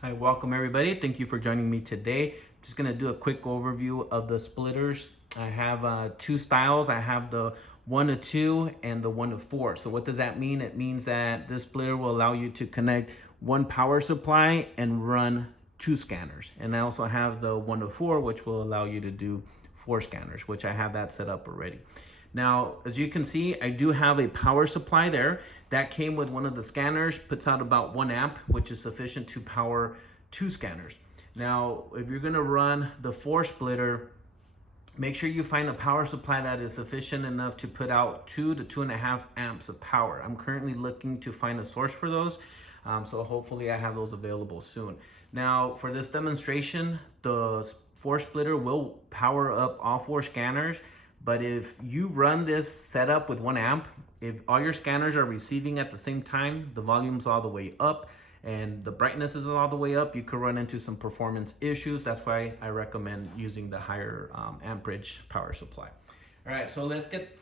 Hi, welcome everybody. Thank you for joining me today. I'm just gonna do a quick overview of the splitters. I have two styles. I have the 1 to 2 and the 1 to 4. So what does that mean? It means that this splitter will allow you to connect one power supply and run 2 scanners. And I also have the 1 to 4, which will allow you to do 4 scanners, which I have that set up already. Now, as you can see, I do have a power supply there that came with one of the scanners, puts out about 1 amp, which is sufficient to power 2 scanners. Now, if you're gonna run the 4 splitter, make sure you find a power supply that is sufficient enough to put out 2 to 2.5 amps of power. I'm currently looking to find a source for those, so hopefully I have those available soon. Now, for this demonstration, the 4 splitter will power up all 4 scanners. But if you run this setup with 1 amp, if all your scanners are receiving at the same time, the volume's all the way up and the brightness is all the way up, you could run into some performance issues. That's why I recommend using the higher amperage power supply. All right, so let's get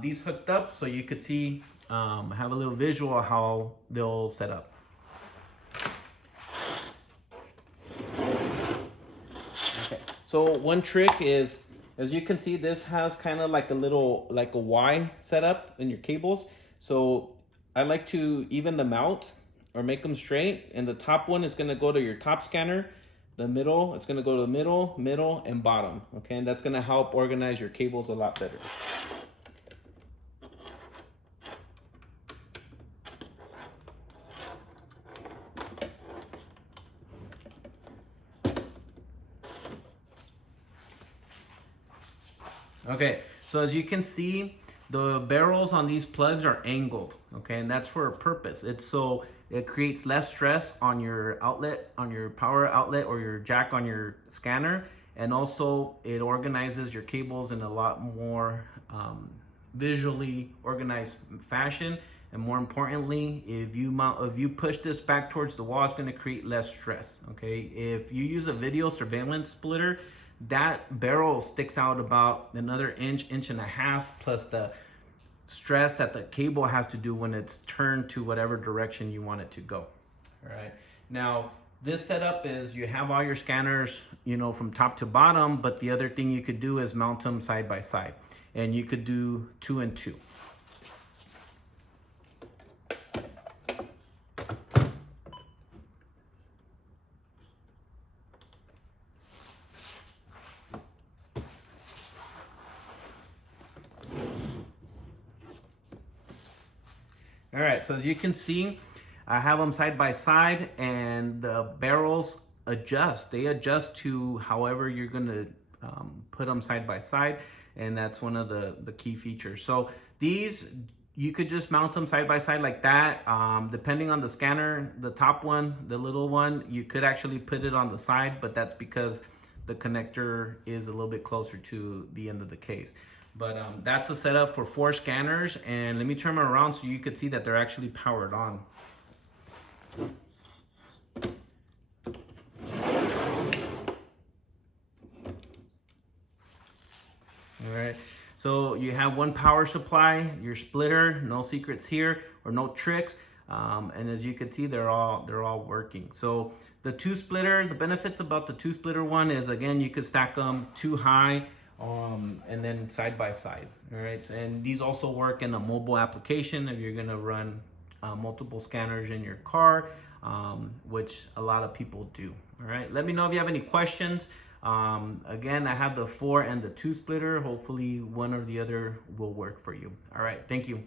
these hooked up so you could see, have a little visual of how they'll set up. Okay, so one trick is, as you can see, this has kind of like a little, like a Y setup in your cables. So I like to even them out or make them straight. And the top one is gonna go to your top scanner. The middle, it's gonna go to the middle, and bottom. Okay, and that's gonna help organize your cables a lot better. Okay, so as you can see, the barrels on these plugs are angled, okay, and that's for a purpose. It's so it creates less stress on your outlet, on your power outlet or your jack on your scanner, and also it organizes your cables in a lot more visually organized fashion. And more importantly, if you push this back towards the wall, it's going to create less stress. Okay, if you use a video surveillance splitter, that barrel sticks out about another inch and a half, plus the stress that the cable has to do when it's turned to whatever direction you want it to go. All right, now this setup is you have all your scanners, you know, from top to bottom, but the other thing you could do is mount them side by side, and you could do 2 and 2. All right, so as you can see, I have them side by side, and the barrels adjust. They adjust to however you're gonna put them side by side, and that's one of the key features. So these, you could just mount them side by side like that. Depending on the scanner, the top one, the little one, you could actually put it on the side, but that's because the connector is a little bit closer to the end of the case. But that's a setup for 4 scanners, and let me turn them around so you could see that they're actually powered on. All right, so you have one power supply, your splitter, no secrets here or no tricks. And as you can see, they're all working. So the 2 splitter, the benefits about the 2 splitter one is, again, you could stack them 2 high, and then side by side. All right, and these also work in a mobile application if you're gonna run multiple scanners in your car, which a lot of people do. All right, let me know if you have any questions. Again, I have the 4 and the 2 splitter. Hopefully one or the other will work for you. All right, thank you.